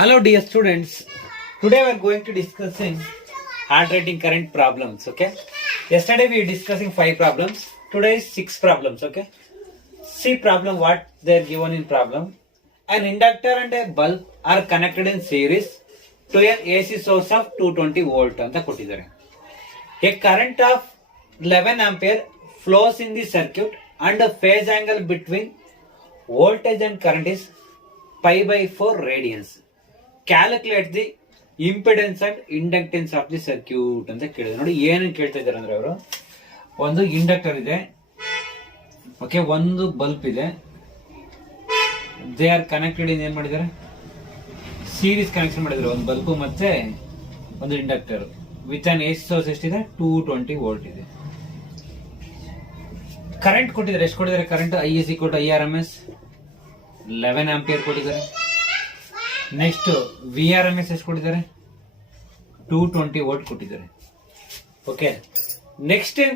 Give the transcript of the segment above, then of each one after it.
Hello dear students, today we are going to discussing alternating current problems, okay? Yesterday we were discussing 5 problems, today is 6 problems, okay? See problem what they are given in problem. An inductor and a bulb are connected in series to an AC source of 220 volt ಅಂತ ಕೊಟ್ಟಿದ್ದಾರೆ. A current of 11 ampere flows in the circuit and the phase angle between voltage and current is pi by 4 radians. Calculate the impedance and inductance of the circuit ಅಂತ ಕೇಳಿದ್ರು. ನೋಡಿ ಏನು ಕೇಳ್ತಾ ಇದ್ದಾರೆ ಅಂದ್ರೆ ಅವರು ಒಂದು ಇಂಡಕ್ಟರ್ ಇದೆ, ಓಕೆ, ಒಂದು ಬಲ್ಬ್ ಇದೆ, ದೇ ಆರ್ ಕನೆಕ್ಟೆಡ್ ಇನ್ ಏನ್ ಮಾಡಿದ್ದಾರೆ, ಸೀರೀಸ್ ಕನೆಕ್ಷನ್ ಮಾಡಿದ್ದಾರೆ. ಒಂದು ಬಲ್ಬ್ ಮತ್ತೆ ಒಂದು inductor with an AC source ಎಷ್ಟಿದೆ, 220 ವೋಲ್ಟ್ ಇದೆ. ಕರೆಂಟ್ ಕೊಟ್ಟಿದ್ದಾರೆ, ಎಷ್ಟು ಕೊಟ್ಟಿದ್ದಾರೆ current, I is equal to IRMS 11 ampere ಕೊಟ್ಟಿದ್ದಾರೆ. ನೆಕ್ಸ್ಟ್ VRMS ಎಷ್ಟು ಕೊಟ್ಟಿದ್ದಾರೆ, 220 ವೋಲ್ಟ್ ಕೊಟ್ಟಿದ್ದಾರೆ. ಓಕೆ, ನೆಕ್ಸ್ಟ್ ಏನ್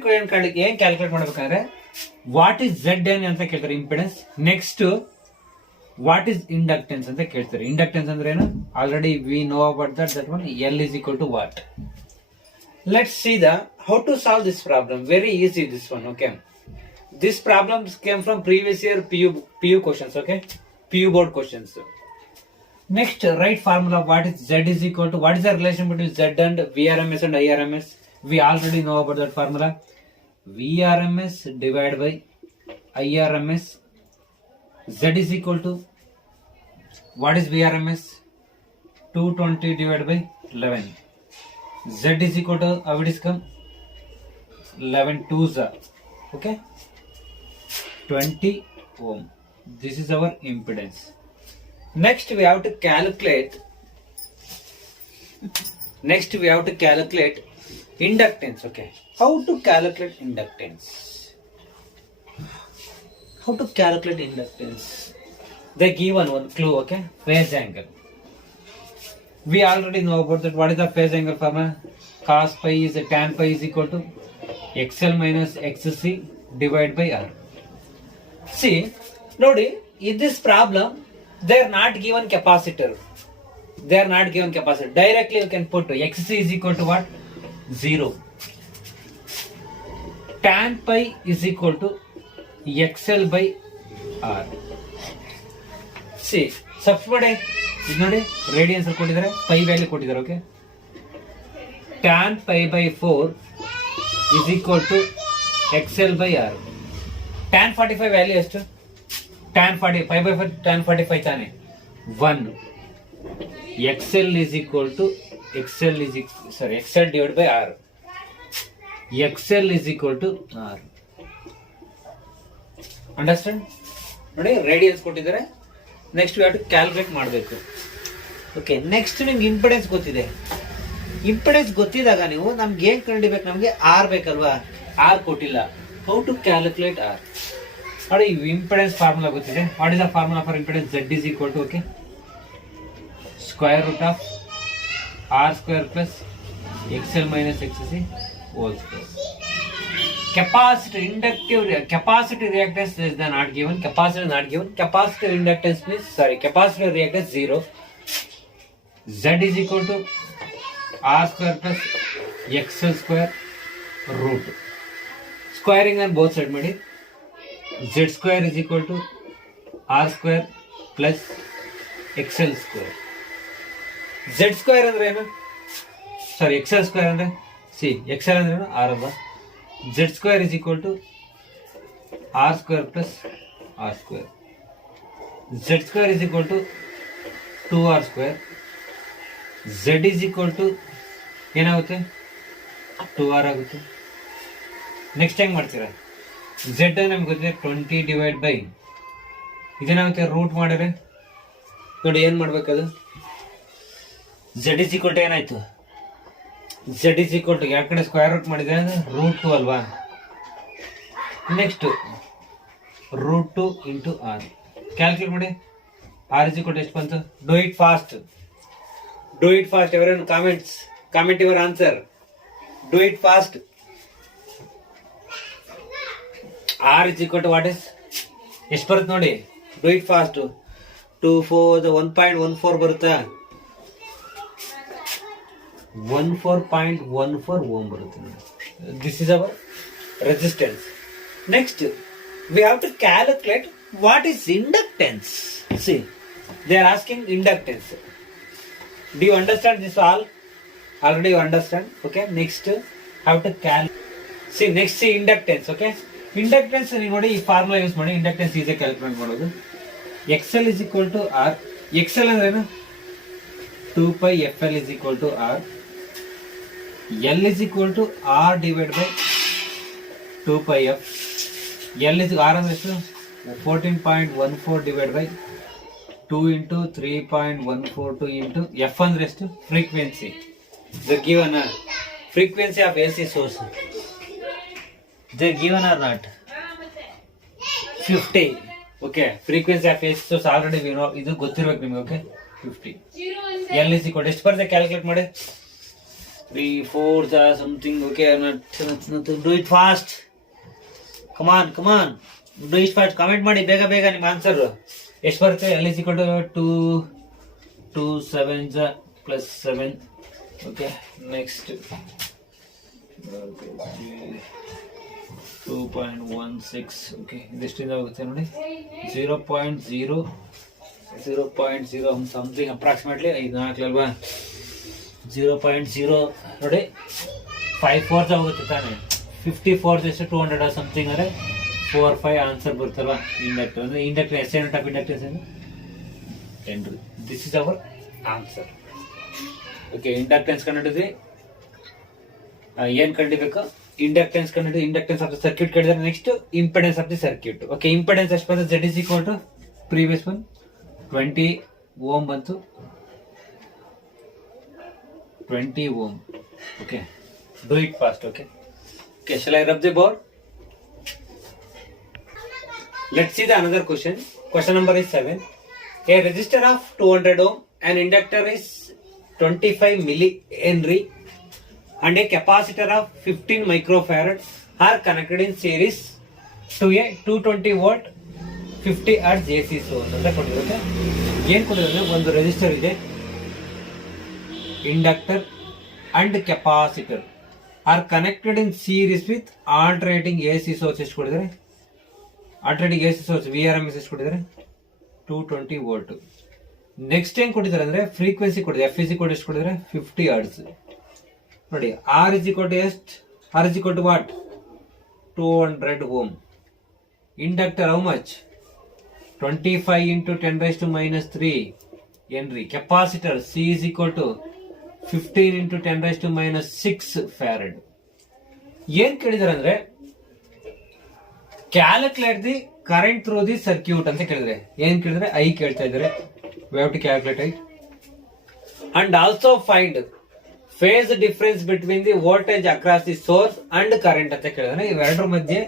ಕ್ಯಾಲ್ಕುಲೇಟ್ ಮಾಡ್ಬೇಕಂದ್ರೆ ವಾಟ್ ಇಸ್ Z ಏನ್ ಅಂತ ಕೇಳ್ತಾರೆ, impedance. Next what is inductance ಅಂತ ಕೇಳ್ತಾರೆ. ಇಂಡಕ್ಟೆನ್ಸ್ ಅಂದ್ರೆ ಏನು, already we know about that one. L is equal to what. Let's see the how to solve this problem. Very easy this one, okay. This problem came from previous year PU questions, okay, PU board questions. Next, write formula. What is Z is equal to, what is the relation between Z and VRMS and IRMS? We already know about that formula. VRMS divided by IRMS. Z is equal to, what is VRMS? 220 divided by 11. Z is equal to, how it is come? 11 2s are, okay, 20 ohm. This is our impedance. Next we have to calculate inductance, okay. How to calculate inductance? They given one clue, okay, phase angle. We already know about that. What is the phase angle formula? Cos pi is tan pi is equal to XL minus XC divided by R. See, nodi, in this problem they are not given capacitor. Directly you can put XC is equal to what? 0. Tan pi is equal to XL by R. See, substitute ಇದು ನೋಡಿ, radians ಕೊಟ್ಟಿದ್ದಾರೆ, pi value ಕೊಟ್ಟಿದ್ದಾರೆ, okay. tan pi by 4 is equal to XL by R. tan 45 value ಎಷ್ಟು, tan 40 pi by 4 tan 45 ತಾನೆ, 1. XL is equal to XL divided by R. XL is equal to R. Understand? ನೋಡಿ, radians ಕೊಟ್ಟಿದ್ದಾರೆ. Next we have to calculate ಮಾಡಬೇಕು, okay. Next ನಿಮ್ಗೆ impedance ಗೊತ್ತಿದೆ. Impedance ಗೊತ್ತಿದಾಗ ನೀವು ನಮ್ಗೆ ಏನ್ ಕಂಡಿಬೇಕು, ನಮ್ಗೆ ಆರ್ ಬೇಕಲ್ವಾ, ಆರ್ ಕೊಟ್ಟಿಲ್ಲ. ಹೌ ಟು ಕ್ಯಾಲ್ಕುಲೇಟ್ ಆರ್ ನೋಡಿ, ಇಂಪಿಡೆನ್ಸ್ ಫಾರ್ಮುಲಾ ಗೊತ್ತಿದೆ. What is the formula for impedance? Z is equal to, okay, square root of R square plus XL minus XC whole square. Capacitor reactance is not given. Capacitor not given. Capacitor inductance means, capacitor reactance 0. Z is equal to R square plus XL square root. Squaring on both sides ಮಾಡಿ. Z square is equal to R square plus XL square. Z square ಅಂದ್ರೆ ಏನು, XL square ಅಂದ್ರೆ, XL ಅಂದ್ರೆ ಏನು, R ಅಲ್ವಾ. Z square is equal to R square plus R square. Z square is equal to 2R square. Z is equal to ಏನಾಗುತ್ತೆ, 2R ಆಗುತ್ತೆ. Next ಹೆಂಗ್ ಮಾಡ್ತೀರಾ, Z ನಮ್ಗೆ ಗೊತ್ತಿದೆ 20 ಡಿವೈಡ್ ಬೈ ಇದೇನಾಗುತ್ತೆ, ರೂಟ್ ಮಾಡಿದ್ರೆ ನೋಡಿ ಏನ್ ಮಾಡ್ಬೇಕದು, Z is equal to ಏನಾಯ್ತು, Z is equal to ಯಾವ ಕಡೆ ಸ್ಕ್ವೇರ್ ರೂಟ್ ಮಾಡಿದ್ರೆ √2 ಅಲ್ವಾ. ನೆಕ್ಸ್ಟ್ √2 ಇಂಟು ಆರ್ ಕ್ಯಾಲ್ಕುಲೇಟ್ ಮಾಡಿ. R is equal to ಎಷ್ಟು ಬಂತು, do it fast. Everyone comment your answer. Do it fast. R is equal to what is, ಎಷ್ಟು ಬರುತ್ತೆ ನೋಡಿ, ಡೂ ಇಟ್ ಫಾಸ್ಟ್. 2 4 1.14 ಬರುತ್ತಾ, 14.14 ಓಮ್ ಬರುತ್ತೆ ನೋಡಿ. This is hour resistance. Next we have to calculate what is inductance. See, they are asking inductance. Do you understand this all? Already you understand. Okay, next have to see next see inductance. Okay, inductance ನೀವು ನೋಡಿ ಈ formula use ಮಾಡಿ inductance easy calculate ಮಾಡೋದು. XL is equal to R. XL ಅಂದ್ರೆ ಏನು? 2 pi FL is equal to R. L is equal to R divided by 2 pi F. L is R ಅಂದ್ರೆ ಎಷ್ಟು? 14.14 divided by 2 into 3.142 into F ಅಂದ್ರೆ ಎಷ್ಟು? Frequency. The given frequency of AC source. They given or not? 50. Okay. Frequency of AC source already we know. ಇದು ಗೊತ್ತಿರಬೇಕು ನಿಮಗೆ. Okay. 50. L is equal to ಎಷ್ಟು ಬರುತ್ತೆ calculate ಮಾಡಿ. 3 4 something. Okay. Not do it fast. Come on. Do it fast. Comment ಮಾಡಿ ಬೇಗ ನಿಮ್ಮ answer ಎಷ್ಟು ಬರುತ್ತೆ. L is equal to 2 7s plus 7. Okay. Next 2.16. Okay. ಇದೆಷ್ಟಿಂದ ಹೋಗುತ್ತೆ ನೋಡಿ. 0.0 something approximately 5 ಅಲ್ವಾ. 0.0 ನೋಡಿ 5 4 ಹೋಗುತ್ತೆ ತಾನೆ. 54 ಎಷ್ಟು 200 ಸಮಥಿಂಗ್ ಅಂದರೆ 4 5 ಆನ್ಸರ್ ಬರ್ತಲ್ವಾ. ಇಂಡಕ್ಟರ್ ಅಂದ್ರೆ inductor as unit of inductors ಏನು henry. This is our answer. Okay, inductance ಕಂಡಿದ್ವಿ. ಏನ್ ಕಂಡಿಬೇಕು? ಇಂಡಕ್ಟೆನ್ಸ್ ಕಂಡಿದ್ದು. ಇಂಡಕ್ಟೆನ್ಸ್ ಆಫ್ ದ ಸರ್ಕ್ಯೂಟ್ ಕೇಳಿದ್ರೆ next impedance of the circuit. Okay, impedance ಎಷ್ಟು ಬಂತು? Z is equal to previous one 20 ohm ಬಂತು. 20 ohm. Okay, do it fast. Okay, shall I rub the board? Let's see the another question. Question number is 7. A resistor of 200 ohm, an inductor is 25 millihenry and a capacitor of 15 microfarad are connected in series to a 220 volt 50 hertz AC source ಅಂತ ಕೊಟ್ಟಿರುತ್ತೆ. ಏನು ಕೊಟ್ಟಿರುತ್ತೆ? ಒಂದು resistor ಇದೆ, inductor and capacitor are connected in series with alternating AC source. ಎಷ್ಟು ಕೊಟ್ಟಿದ್ದಾರೆ? Alternating AC source VRMS ಎಷ್ಟು ಕೊಟ್ಟಿದ್ದಾರೆ? 220 volt. Next ಏನ್ ಕೊಟ್ಟಿದ್ದಾರೆ ಅಂದ್ರೆ ಫ್ರೀಕ್ವೆನ್ಸಿ ಕೊಟ್ಟಿದೆ. F is equal to ಎಷ್ಟು ಕೊಟ್ಟಿದ್ದಾರೆ? 50 ಹರ್ಟ್ಸ್. ನೋಡಿ, R is equal to ಎಷ್ಟು? R is equal to what? 200 ohm. Inductor how much? 25 into 10 raised to minus 3 Henry. Capacitor C is equal to 15 into 10 raised to minus 6 farad. ಏನ್ ಕೇಳಿದಾರೆ ಅಂದ್ರೆ calculate the current through the circuit ಅಂತ ಕೇಳಿದ್ರೆ. ಏನ್ ಕೇಳಿದ್ರೆ? I ಕೇಳ್ತಾ ಇದ್ದಾರೆ. We have to calculate I. And also find phase difference between the voltage across the source and current ಅಂತ ಕೇಳಿದ್ರೆ. ಇವೆರಡರ ಮಧ್ಯೆ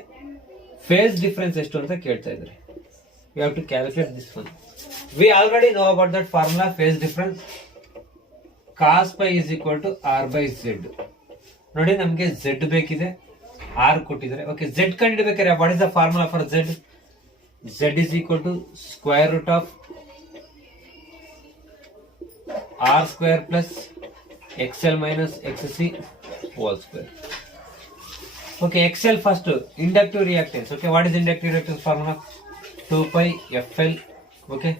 phase difference ಎಷ್ಟು ಅಂತ ಕೇಳ್ತಾ ಇದ್ದಾರೆ. We have to calculate this one. We already know about that formula, phase difference. Cos pi is equal to R by Z. ನೋಡಿ, ನಮಗೆ Z ಬೇಕಿದೆ, R ಕೊಟ್ಟಿದ್ದಾರೆ. Okay, Z ಕಂಡುಹಿಡಿಬೇಕಾದ್ರೆ what is the formula for Z? Z is equal to square root of R square plus XL minus XC whole square. Okay, XL first, inductive reactance. Okay, what is inductive reactance formula? 2 pi FL. Okay,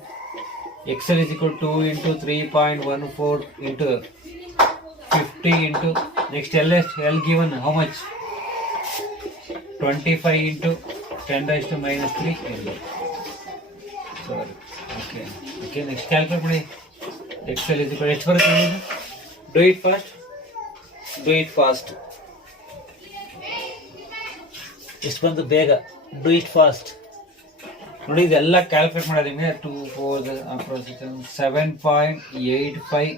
XL is equal to 2 into 3.14 into 50 into next L given how much? 25 into 10 raised to minus 3 L. Sorry. Okay, next calculate ಮಾಡಿ. XL is equal to ಎಷ್ಟು ಬರುತ್ತೆ? Do it fast. ಎಷ್ಟು ಬಂತು? ಬೇಗ do it fast. ನೋಡಿ, ಇದೆಲ್ಲ calculate ಮಾಡೋದು ನಿಮಗೆ 2 4 7.85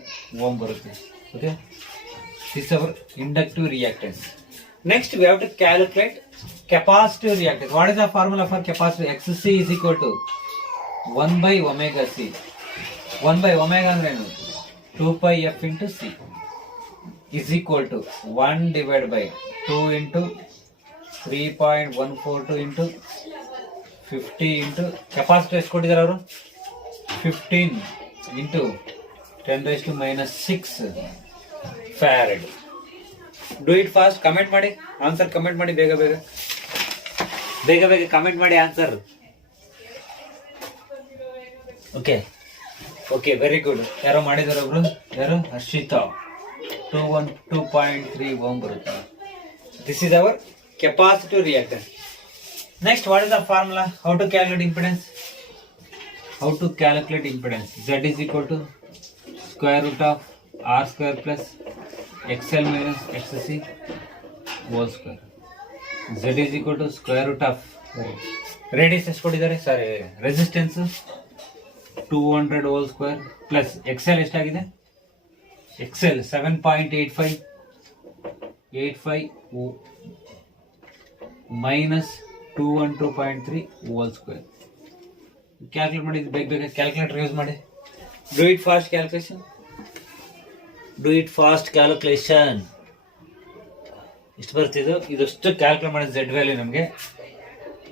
ಓಮ್ ಬರುತ್ತೆ. Okay, this our inductive reactance. Next we have to calculate capacitive reactance. What is the formula for capacitive? XC is equal to 1 by omega C. 1 by omega ಅಂದ್ರೆ ಏನು? 2 pi F into C is equal to 1 divided by 2 into 3.142 into 50 into capacitor ಎಷ್ಟು ಕೊಟ್ಟಿದ್ದಾರೆ ಅವರು? 15 into 10 raised to minus 6 farad. Do it fast. Comment ಮಾಡಿ answer, comment ಮಾಡಿ ಬೇಗ ಬೇಗ ಬೇಗ ಬೇಗ ಕಮೆಂಟ್ ಮಾಡಿ answer. Okay okay, very good. ಯಾರೋ ಮಾಡಿದಾರೆ ಒಬ್ರು, ಯಾರು? ಹರ್ಷಿತಾ. 2.3 ಓಮ್ ಬರುತ್ತೆ. This is our capacitive reactor. Next, what is the formula? How to calculate impedance? How to calculate impedance? Z is equal to square root of R square plus XL minus XC whole square. Z is equal to square root of radius ಎಷ್ಟು ಕೊಟ್ಟಿದ್ದಾರೆ? ಸಾರಿ, resistance 200 whole square plus XL ಎಷ್ಟಾಗಿದೆ? XL 7.85 minus 212.3 whole square. Calculate ಮಾಡಿ, ಬೇಗ ಬೇಗ calculator use ಮಾಡಿ. Do it fast calculation. Do it fast calculation. ಎಷ್ಟು ಬರ್ತಿದ್ದು? ಇದಷ್ಟು calculate ಮಾಡಿದ Z value ನಮಗೆ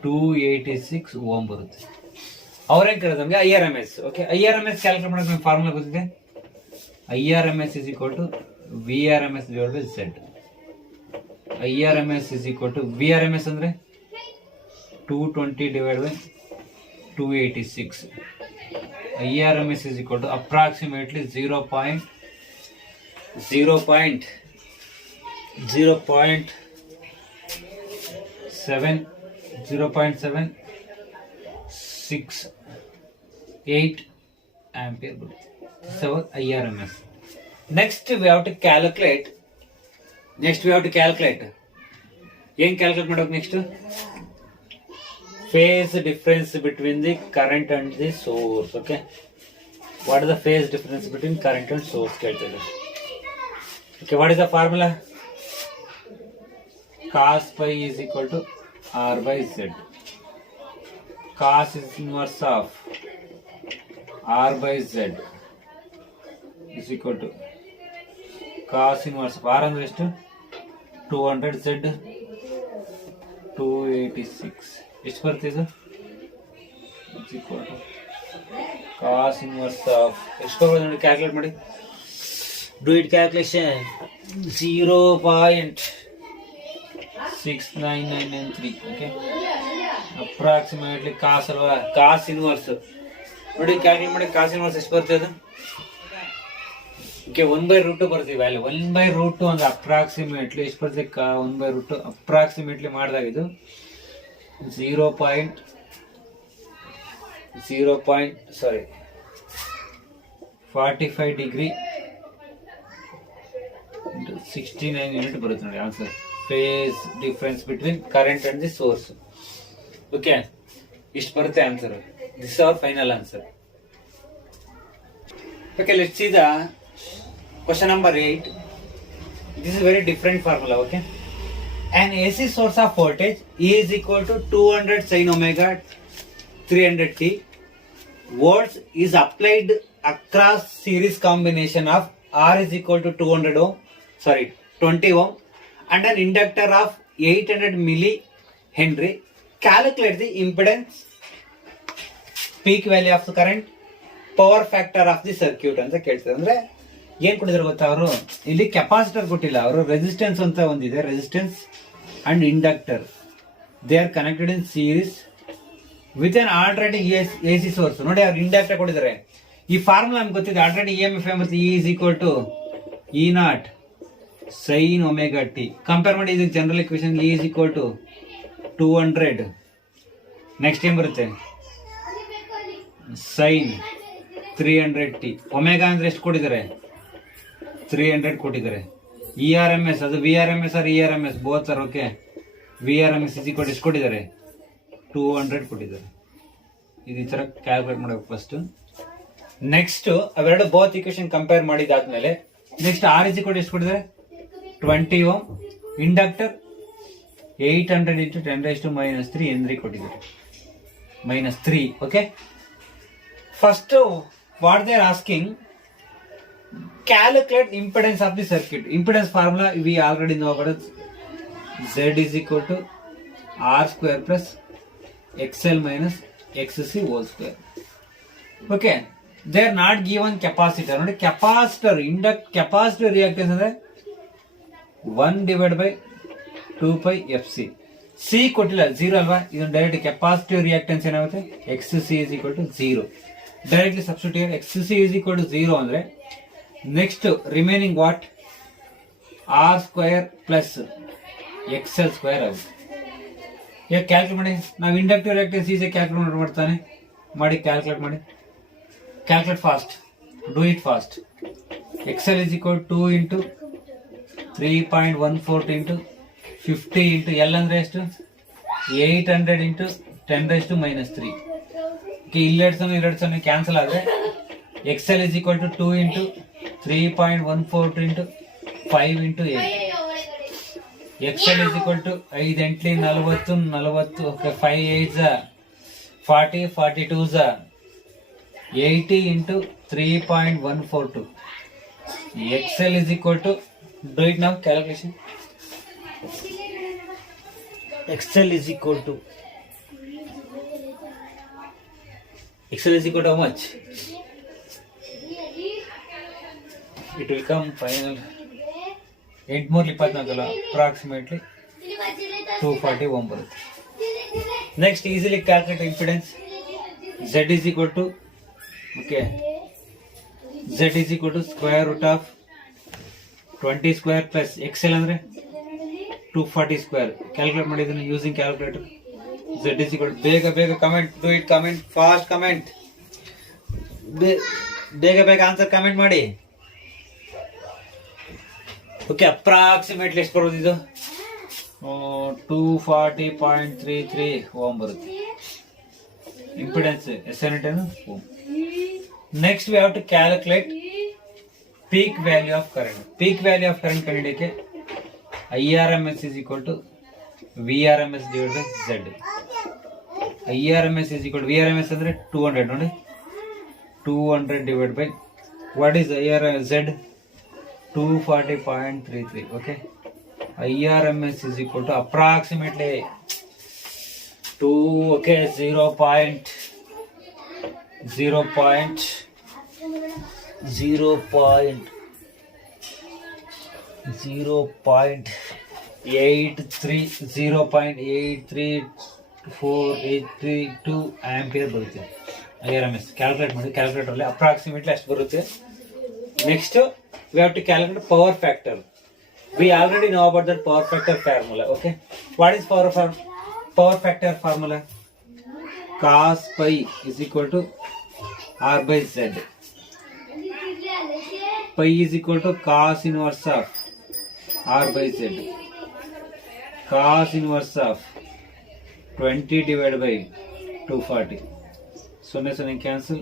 286 ಓಮ್ ಬರುತ್ತೆ. ಅವ್ರೇನ್ ಕೇಳಿದ್ರು ನಮಗೆ IRMS. ಓಕೆ, IRMS ಕ್ಯಾಲ್ಕುಲೇಟ್ ಮಾಡೋಕೆ ನಮಗೆ ಫಾರ್ಮುಲಾ ಗೊತ್ತಿದೆ. IRMS is equal to VRMS divided by Z. IRMS is equal to VRMS ಅಂದ್ರೆ 220 divided by 286. IRMS is equal to approximately 0.7 0.768 ampere. This is our IRMS. Next we have to calculate. ಏನ್ calculate ಮಾಡೋಕೆ? Next, phase difference between the current and the source. Okay, what is the phase difference between current and source? Okay, what is the formula? Cos pi is equal to R by Z. Cos is inverse of R by Z is equal to cos inverse of R ಅಂದ್ರೆ ಎಷ್ಟು? 200, Z 286. ಎಷ್ಟು ಬರ್ತಿದೆ? ಕಾಸ್ inverse of ಎಷ್ಟು ಬರೋದು ನೋಡಿ, calculate ಮಾಡಿ. Do it calculation. 0.69993. Okay, approximately cos ಅಲ್ವಾ? Cos inverse ನೋಡಿ, ಕ್ಯಾಲ್ಕುಲೇಟ್ ಮಾಡಿ. ಕಾಸ್ ಇನ್ವರ್ಸ್ ಎಷ್ಟು ಬರ್ತದೆ? ಓಕೆ, 1/√2 ಬರ್ತೀವಿ ವ್ಯಾಲ್ಯೂ. 1/√2 ಅಂದ್ರೆ ಅಪ್ರಾಕ್ಸಿಮೇಟ್ಲಿ ಎಷ್ಟು ಬರ್ತದೆ? 1/√2 ಅಪ್ರಾಕ್ಸಿಮೇಟ್ಲಿ ಮಾಡಿದಾಗ ಇದು 45 ಡಿಗ್ರಿ 69 ಯೂನಿಟ್ ಬರುತ್ತೆ ನೋಡಿ answer. Phase difference between current and the source. Okay, ಇಷ್ಟು ಬರುತ್ತೆ answer. This our final answer. Okay, let's see the question number 8. This is very different formula. Okay, an AC source of voltage E is equal to 200 sin omega 300t volts is applied across series combination of R is equal to 20 ohm and an inductor of 800 millihenry. Calculate the impedance, peak value of the current, power factor of the circuit ಅಂತ ಕೇಳ್ತಾರೆ. ಅಂದ್ರೆ ಏನ್ ಕೊಟ್ಟಿದ್ರು ಗೊತ್ತಾ ಅವರು? ಇಲ್ಲಿ capacitor ಕೊಟ್ಟಿಲ್ಲ ಅವರು, ರೆಸಿಸ್ಟೆನ್ಸ್ ಅಂತ ಒಂದಿದೆ. Resistance and inductor, they are connected in series with an alternating AC source. ನೋಡಿ, ಅವ್ರು ಇಂಡಕ್ಟರ್ ಕೊಟ್ಟಿದ್ದಾರೆ. ಈ ಫಾರ್ಮುಲಾ ನಮ್ಗೆ ಗೊತ್ತಿದೆ. ಆಲ್ಟರ್ನೇಟಿಂಗ್ EMF ಮತ್ತು E is equal to E0 sin omega t. Compare ಮಾಡಿ ಇದಕ್ಕೆ general equation. E is equal to 200. Next ಏನ್ ಬರುತ್ತೆ? sin 300t. ಒಮೆಗಾ ಅಂದ್ರೆ ಎಷ್ಟು ಕೊಟ್ಟಿದ್ದಾರೆ? 300 ಕೊಟ್ಟಿದ್ದಾರೆ. ERMS ಅದು VRMS or ERMS both are. Okay, VRMS is equal to ಎಷ್ಟು ಕೊಟ್ಟಿದ್ದಾರೆ? 200 ಕೊಟ್ಟಿದ್ದಾರೆ. ಇದು ಈ ತರ ಕ್ಯಾಲ್ಕುಲೇಟ್ ಮಾಡಬೇಕು ಫಸ್ಟ್. ನೆಕ್ಸ್ಟ್ ಅವೆರಡು ಬೋತ್ ಇಕ್ವೇಶನ್ ಕಂಪೇರ್ ಮಾಡಿದಾದ್ಮೇಲೆ next R is equal to ಎಷ್ಟು ಕೊಟ್ಟಿದ್ದಾರೆ? 20 ohm. ಇಂಡಕ್ಟರ್ 800 into 10⁻³ Henry ಕೊಟ್ಟಿದ್ದಾರೆ. -3. Okay, first what they are asking, calculate impedance of the circuit. Impedance formula we already know about it. Z is equal to R square plus XL minus XC whole square. Okay, they are not given capacitor. ನೋಡಿ capacitor capacitor reactance ಅಂದ್ರೆ 1/2π C ಕೊಟ್ಟಿಲ್ಲ, 0 ಅಲ್ವಾ, ಇದೊಂದು direct capacitive reactance ಏನಾಗುತ್ತೆ, X C is equal to 0. Directly substitute X C is equal to 0 ಅಂದ್ರೆ next remaining what, R square plus XL square ಆಗುತ್ತೆ. ಈಗ calculate ಮಾಡಿ, ನಾವು ಇಂಡಕ್ಟಿವ್ ರಿಯಾಕ್ಟೆನ್ಸ್ ಈಸಿ ಕ್ಯಾಲ್ಕುಲೇಟ್ ಮಾಡ್ತಾನೆ ಮಾಡಿ, ಕ್ಯಾಲ್ಕುಲೇಟ್ ಮಾಡಿ, calculate fast, do it fast. XL is equal 2 into 3.14 into 50 into L ಅಂದ್ರೆ ಎಷ್ಟು, 800 ಇಂಟು 10⁻³ ಇಲ್ಲೆರಡು ಸೊನ್ನೆ ಕ್ಯಾನ್ಸಲ್ ಆದ್ರೆ XL is equal to 2 into 3.14 into 5 into 8. XL is equal to 5 8 40 okay, 5 8 40 42 80 into 3.142. XL is equal to, do it ನಾವು calculation. Excel is equal to how much? It will come final 824 approximately 240 ಬರುತ್ತೆ. Next easily calculate impedance. Z is equal to, okay, Z is equal to square root of 20 square plus XL ಅಂದ್ರೆ 240 square. Calculate ಮಾಡಿದ್ದೀನಿ using calculator. Z is equal to, ಬೇಗ comment, do it, comment fast, comment ಬೇಗ answer comment ಮಾಡಿ. Okay, approximately ಎಷ್ಟು ಬರೋದು ಇದು, 240.33 ohm ಬರುತ್ತೆ. Impedance SN10 ohm. Next we have to calculate peak value of current. Peak value of current ಕಂಡುಹಿಡಿಯಕ್ಕೆ IRMS is equal to VRMS divided by Z. IRMS is equal to VRMS ಅಂದ್ರೆ 200 ನೋಡಿ, 200 divided by what is IRMS? Z 240.33. okay, IRMS is equal to approximately 2, okay, 0.08 0.83482 ampere ಬರುತ್ತೆ. IRMS calculate ಮಾಡಿ, calculator ಅಲ್ಲಿ approximately ಅಷ್ಟು ಬರುತ್ತೆ. Next we have to calculate power factor. We already know about that power factor formula. Okay, what is power factor formula? cos pi is equal to R by Z. Pi is equal to cos inverse of R by Z. Cos inverse of 20 divided by 240. So cancel.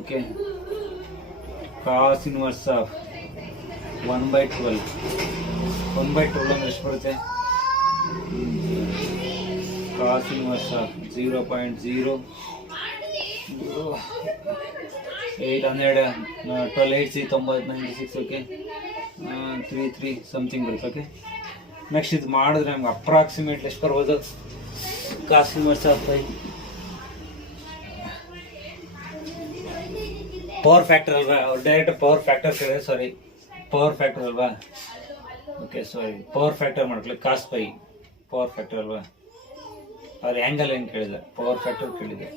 Okay. Cos inverse of 1/12. 1/12 ಅಂದ್ರೆ ಎಷ್ಟು ಬರುತ್ತೆ? Cos inverse of 0.0 800 12 8 90 96. okay, 33 something ಬರುತ್ತೆ. Okay, next ಇದು ಮಾಡಿದ್ರೆ ನಮ್ಗೆ approximately ಎಷ್ಟು ಬರ್ಬೋದು? Cos inverse of pi, power factor ಅಲ್ವಾ, ಡೈರೆಕ್ಟ್ ಪವರ್ ಫ್ಯಾಕ್ಟರ್ ಕೇಳಿದ್ರೆ, ಸಾರಿ ಪವರ್ ಫ್ಯಾಕ್ಟರ್ ಅಲ್ವಾ, ಓಕೆ ಸಾರಿ ಪವರ್ ಫ್ಯಾಕ್ಟರ್ ಮಾಡ್ಕೊಳ್ಳಿ. ಕಾಸ್ ಪೈ ಪವರ್ ಫ್ಯಾಕ್ಟರ್ ಅಲ್ವಾ, ಅವ್ರ ಆ್ಯಂಗಲ್ ಏನು ಕೇಳಿಲ್ಲ, ಪವರ್ ಫ್ಯಾಕ್ಟರ್ ಕೇಳಿದೆ.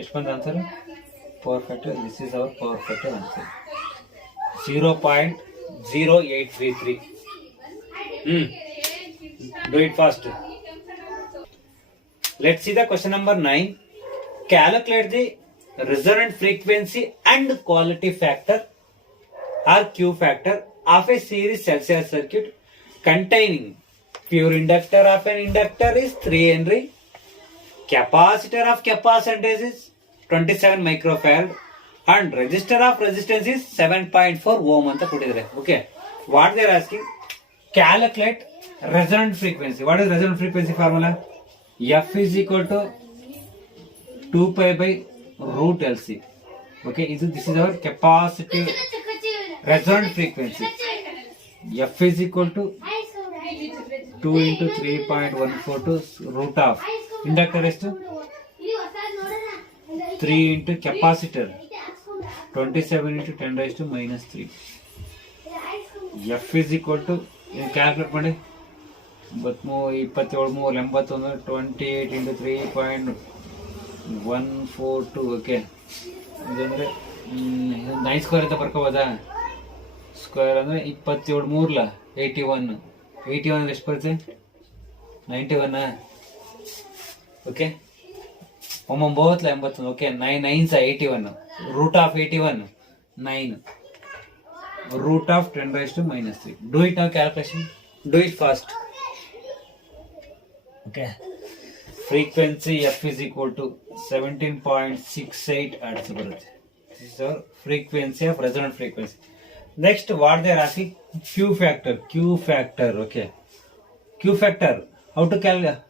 ಎಷ್ಟು ಬಂದ answer? Power factor, this is our power factor answer, 0.0833. Do it fast. Let's see the question number 9. Calculate the resonant frequency and quality factor or Q factor of a series Celsius circuit containing pure inductor of an inductor is 3 Henry, capacitor of capacitance is 27 microfarad and resistor of resistance is 7.4 ohm anta kodidare. Okay, what they are asking, calculate resonant frequency. What is resonant frequency formula? F is equal to 2 pi by root LC. Okay, this is our capacitive resonant frequency. F is equal to 2 into 3.142 root of inductor ಎಷ್ಟು 3 into capacitor 27 into 10 raised to minus 3. F is equal to calculate ಮಾಡಿ 28 into 3.142. Okay ಇದಂದ್ರೆ 9 square ಅಂತ ಬರ್ಕೋಬೋದಾ? Square ಅಂದರೆ 27 3 81. 81 ಎಷ್ಟು ಬರುತ್ತೆ? 91. Okay 9 okay 9 9 81. Root of 81 9. Root of 10 raised to minus 3. Do it now calculation. Do it fast. Okay. Frequency F is equal to 17.68 hertz. This is our frequency of resonant frequency. Next, what they are asking? Q factor. Q factor. Okay. Q factor. How to calculate?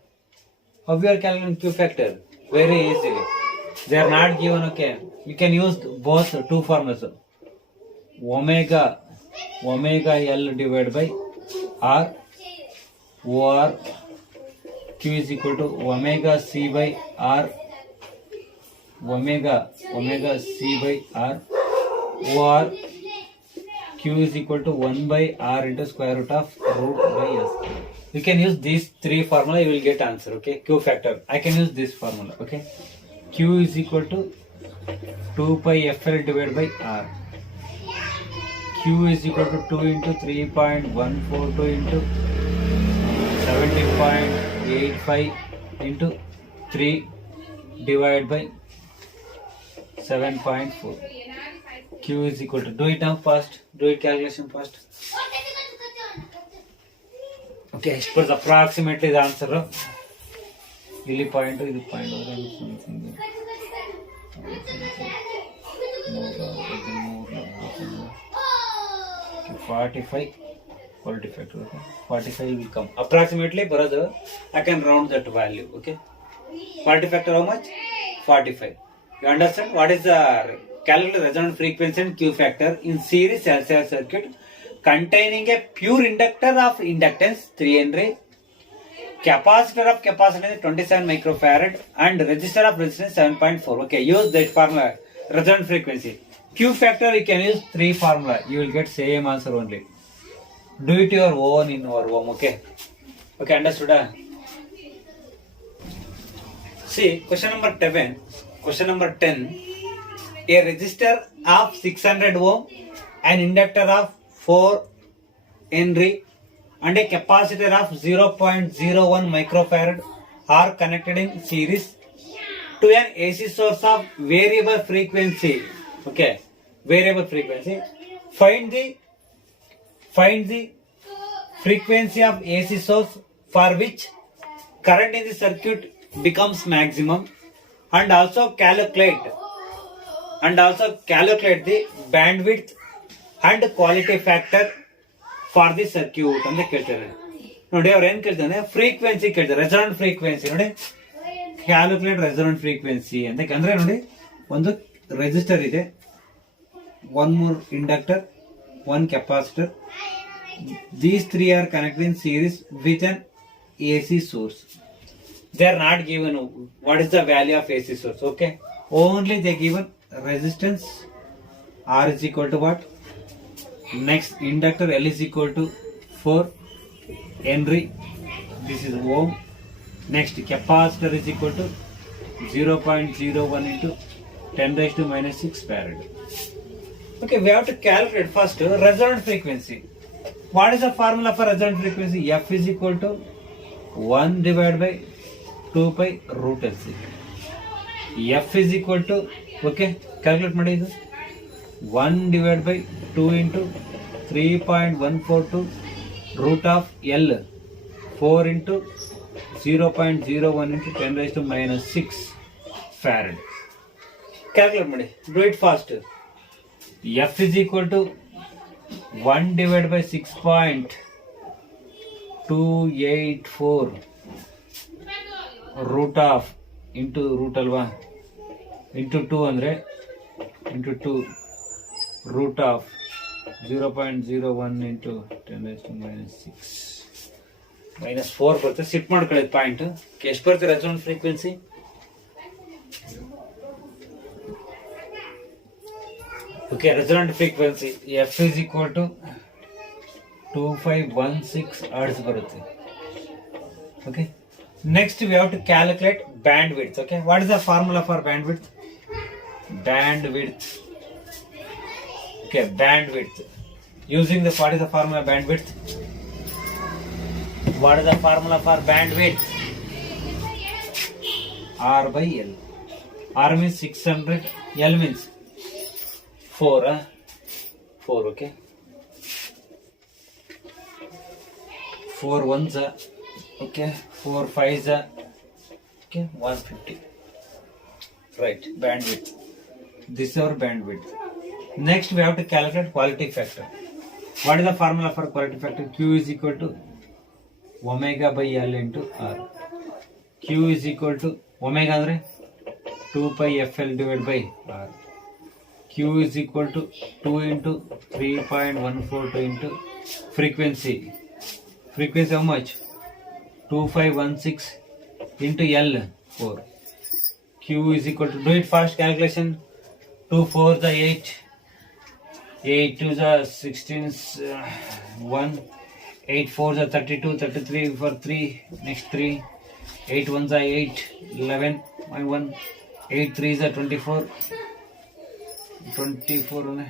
How we are calculating Q factor? Very easily. They are not given. Okay. You can use both two formulas. Omega L divided by R or Q is equal to omega C by R, omega C by R, or Q is equal to 1 by R into square root of root by S. You can use these three formula, you will get answer. Okay, Q factor. I can use this formula. Okay, Q is equal to 2 pi FL divided by R. Q is equal to 2 into 3.142 into 70.85 into 3 divided by 7.4. Q is equal to, do it now fast, do it calculation fast. Okay, it was approximately the answer. ಇಲ್ಲಿ point ಇದು point 45 will come approximately. Brother, I can round that value. Okay, 40 factor how much? 45. You understand what is the calculate resonant frequency and Q factor in series LCR circuit containing a pure inductor of inductance 3 Henry, capacitor of capacitance 27 microfarad and resistor of resistance 7.4. Okay, use that formula. Resonant frequency Q factor, you can use 3 formula, you will get same answer only. Do it your own in your home. Okay, understood? See question number 10. A resistor of 600 ohm, an inductor of 4 Henry and a capacitor of 0.01 microfarad are connected in series to an AC source of variable frequency. Okay, variable frequency. Find the frequency of AC source for which current in the circuit becomes maximum, and also calculate the bandwidth and quality factor for the circuit ಅಂತ ಕೇಳ್ತಾರೆ ನೋಡಿ. ಅವ್ರು ಏನ್ ಕೇಳ್ತಾನೆ? Frequency ಕೇಳ್ತಾರೆ, resonant frequency. ನೋಡಿ, calculate resonant frequency ಅಂತ ಅಂದ್ರೆ ನೋಡಿ, ಒಂದು ರೆಸಿಸ್ಟರ್ ಇದೆ, 1 more inductor, 1 capacitor. These 3 are connected in series with an AC source. They are not given what is the value of AC source. Okay, only they given resistance R is equal to what? Next inductor L is equal to 4 Henry. This is ohm. Next capacitor is equal to 0.01 into 10 raised to minus 6 farad. Okay, we have to calculate first resonant frequency. What is the formula for resonant frequency? F is equal to 1 divided by 2 pi root LC. F is equal to, okay, calculate ಮಾಡಿ ಇದು 1 divided by 2 into 3.142 root of L, 4 into 0.01 into 10 raised to minus 6 farad. Calculate ಮಾಡಿ, do it fast. F is equal to 1 divided by 6.284 root of into root alva into 2 andre into 2 root of 0.01 into 10 raised to minus 6 minus 4 ಬರುತ್ತೆ. ಸಿಟ್ ಮಾಡ್ಕೊಳ್ಳಿ point. ಎಷ್ಟು ಬರುತ್ತೆ resonant frequency? Okay, resonant frequency F is equal to 2516 hertz barutte. Okay, next we have to calculate bandwidth. Okay, what is the formula for bandwidth? Okay, bandwidth using the, what is the formula bandwidth? What is the formula for bandwidth? R by L. R means 600, L means 4, 4, okay. 4 ones, okay. 4 fives, okay. 150. Right, bandwidth. This is our bandwidth. Next, we have to calculate quality factor. What is the formula for quality factor? Q is equal to omega by L into R. Q is equal to omega andre 2 pi FL divided by R. Q is equal to 2 into 3.142 into frequency. Frequency how much? 2516 into L 4. Q is equal to, do it fast calculation. 2 4 the 8. 8 2 the 16 1. 8 4 the 32. 33 for 3. Next 3. 8 1 the 8. 11 1. 8 3 the 24. 24